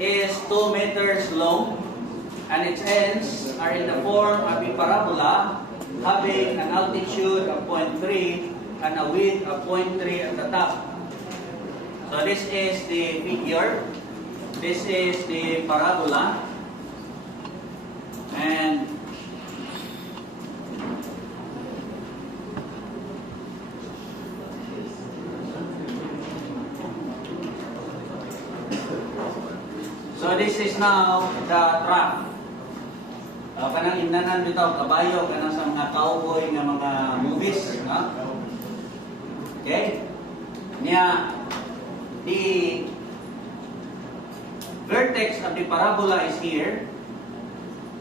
is 2 meters long and its ends are in the form of a parabola having an altitude of 0.3 and a width of 0.3 at the top. So this is the figure. This is the parabola. And so this is now the track. Kanang imnanan bitaw kabayo kanang sa mga cowboy nga mga movies, no? Okay? Nya the vertex of the parabola is here.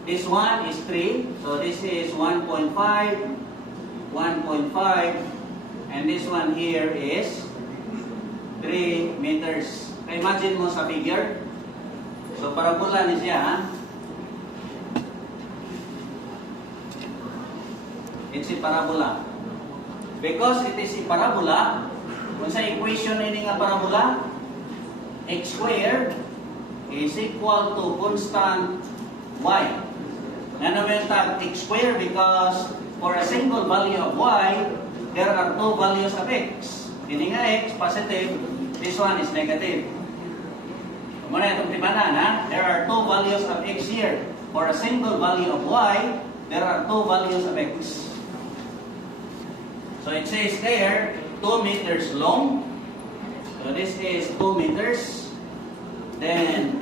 This one is 3, so this is 1.5, 1.5, and this one here is 3 meters. Imagine mo sa figure. So parabola ni siya, ha? It's a parabola. Because it is a parabola, kung sa equation ini nga parabola, x squared is equal to constant y. Ano yung tag x squared? Because for a single value of y, there are two values of x. Ini nga x, positive. This one is negative. Muna itong tibanan, ha? There are two values of x here. For a single value of y, there are two values of x. So it says there, 2 meters long. So this is 2 meters. Then,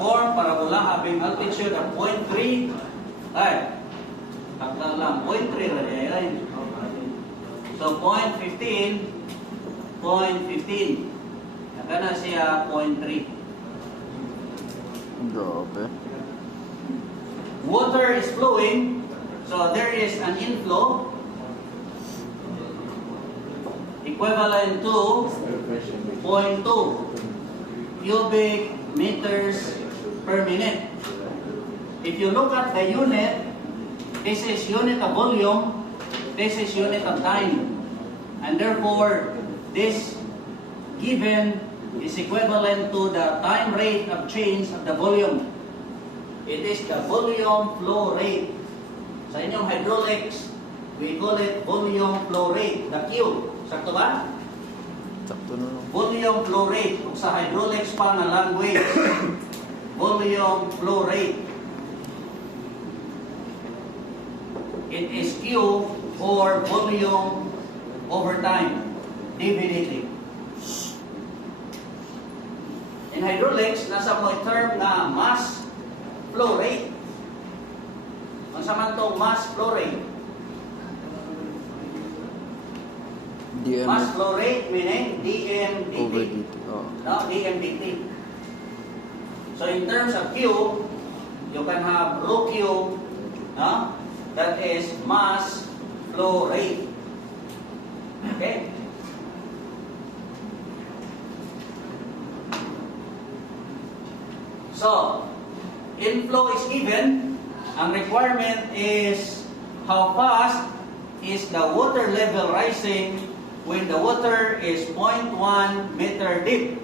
form parabola having altitude of 0.3. Ay, akla lang, 0.3 rin. So 0.15, 0.15. Naka na siya 0.3. Grabe. Water is flowing, so there is an inflow equivalent to 0.2 cubic meters per minute. If you look at the unit, this is unit of volume, this is unit of time. And therefore, this given is equivalent to the time rate of change of the volume. It is the volume flow rate. Sa inyong hydraulics, we call it volume flow rate, the Q. Sakto ba? Sakto na lang. Volume flow rate. Kung sa hydraulics pa na language, volume flow rate. It is Q or volume over time, divided. In hydraulics, nasa mo term na mass flow rate. Ang saman itong mass flow rate. Mass flow rate meaning dm over dt. dt. Oh. No, dm dt. So in terms of Q, you can have rho Q, no? That is mass flow rate. Okay? So, inflow is given. Ang requirement is how fast is the water level rising when the water is 0.1 meter deep.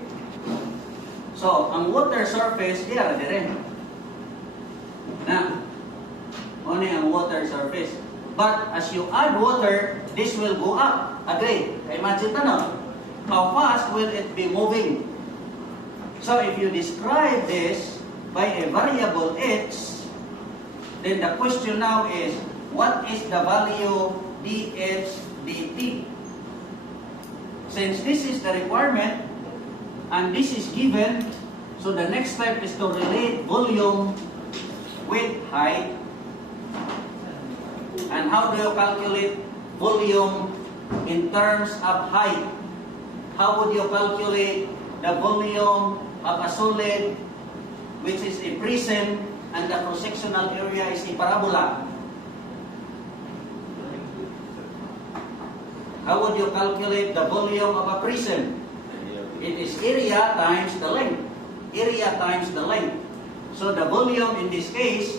So, ang water surface, diya rin. Na, ano ang water surface. But as you add water, this will go up. Agree? Imagine na, how fast will it be moving? So, if you describe this by a variable x, then the question now is, what is the value dx dt? Since this is the requirement, and this is given, so the next step is to relate volume with height. And how do you calculate volume in terms of height? How would you calculate the volume of a solid, which is a prism, and the cross-sectional area is a parabola? How would you calculate the volume of a prism? It is area times the length. Area times the length. So the volume in this case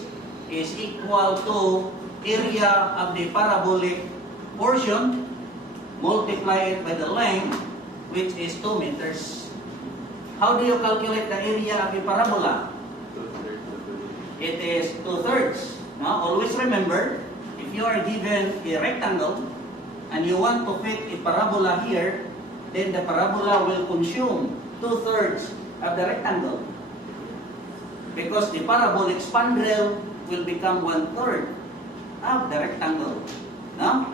is equal to area of the parabolic portion, multiply it by the length, which is 2 meters. How do you calculate the area of a parabola? It is 2/3. Now, always remember, if you are given a rectangle and you want to fit a parabola here, then the parabola will consume 2/3 of the rectangle. Because the parabolic spandrel will become 1/3 of the rectangle. No?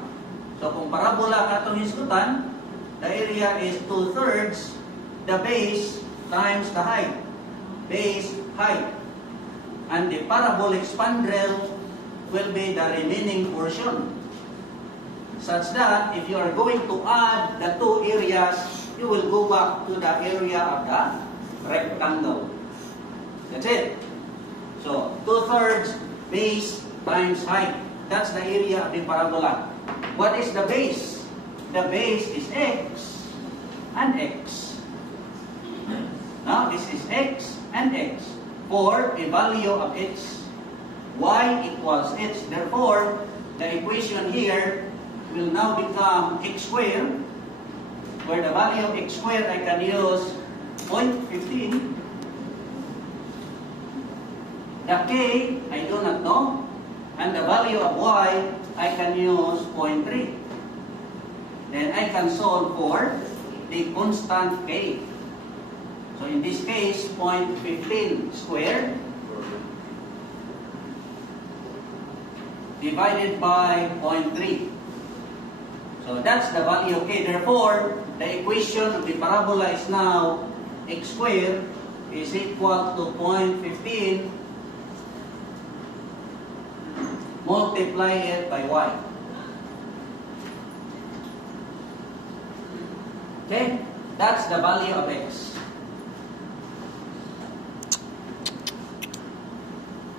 So, kung parabola ka itong hisgutan, the area is 2/3 the base times the height. Base, height. And the parabolic spandrel will be the remaining portion. Such that, if you are going to add the two areas, you will go back to the area of the rectangle. That's it. So, 2/3 base times height. That's the area of the parabola. What is the base? The base is x and x. Now, this is x and x for a value of x. Y equals h. Therefore, the equation here will now become x squared, where the value of x squared I can use 0.15. The k I do not know, and the value of y I can use 0.3. Then I can solve for the constant k. So in this case, 0.15 squared divided by 0.3. So that's the value of k. Therefore, the equation of the parabola is now x squared is equal to 0.15 multiply it by y. Okay? That's the value of x.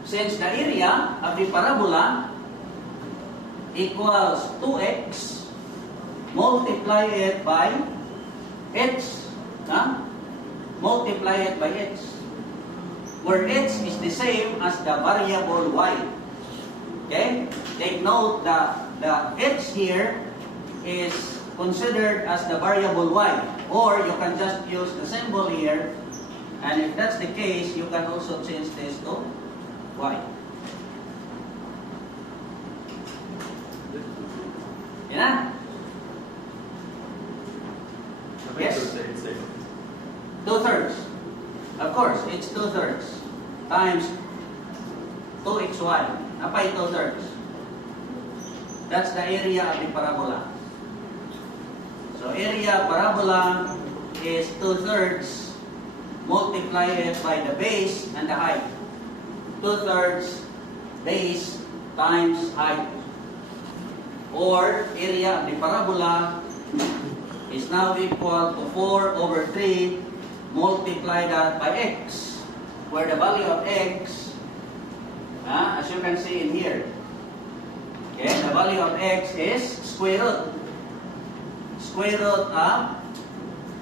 Since the area of the parabola equals 2x, multiply it by h. Multiply it by h. Where h is the same as the variable y. Okay? Take note that the h here is considered as the variable y. Or you can just use the symbol here. And if that's the case, you can also change this to y. Yan na? Yes? 2/3. Of course, it's 2/3 times 2xy. Apay 2/3. That's the area of the parabola. So area parabola is 2/3 multiply it by the base and the height. 2/3 base times height. Or area of the parabola is now equal to 4/3 multiply that by x, where the value of x, as you can see in here, okay, the value of x is square root. Square root of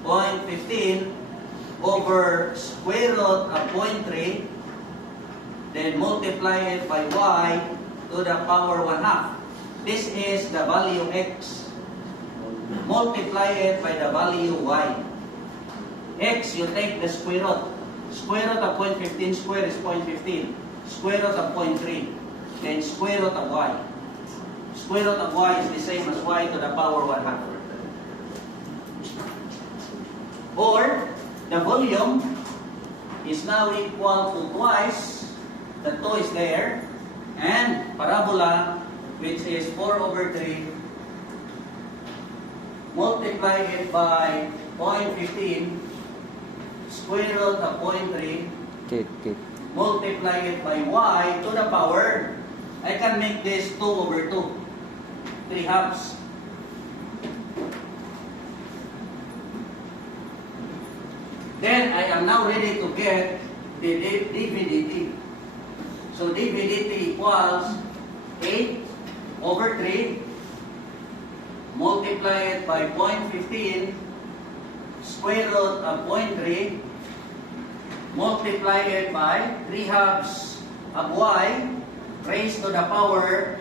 0.15 over square root of 0.3, then multiply it by y to the power 1/2. This is the value x. Multiply it by the value y. X, you take the square root. Square root of 0.15 square is 0.15. Square root of 0.3. Then square root of y. Square root of y is the same as y to the power 1/2. Or, the volume is now equal to twice, the 2 is there, and parabola, which is 4/3, multiply it by 0.15, square root of 0.3, multiply it by y to the power, I can make this 2/2, 3/2. Then I am now ready to get the dv/dt. So dv/dt equals 8/3, multiply it by 0.15, square root of 0.3, multiply it by 3/2 of y, raised to the power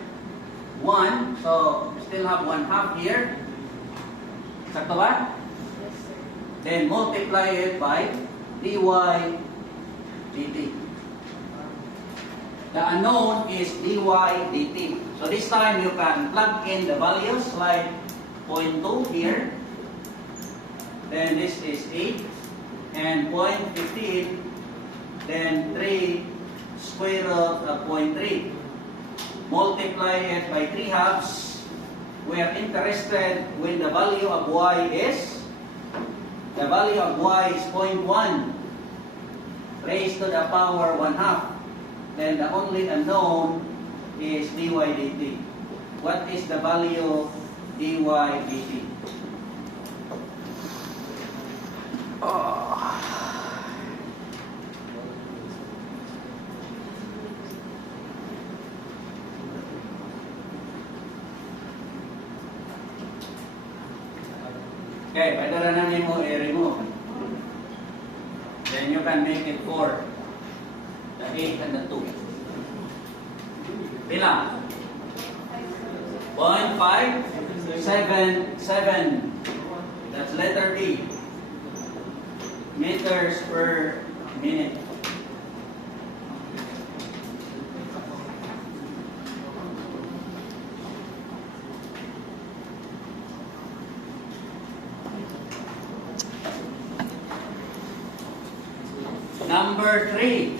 1. So, still have 1/2 here. Sakto ba? Yes, sir. Then multiply it by dy dt. The unknown is dy dt. So this time you can plug in the values like 0.2 here. Then this is 8 and 0.58. Then 3 square root of 0.3. Multiply it by 3 halves. We are interested when the value of y is, the value of y is 0.1 raised to the power 1 half. Then the only unknown is dy dt. What is the value dy dt? Okay, pwede rin namin mo i-remove. Then you can make it 4. The 8 and the 2. Bilang? 0.577. That's letter B. Meters per minute. Number 3.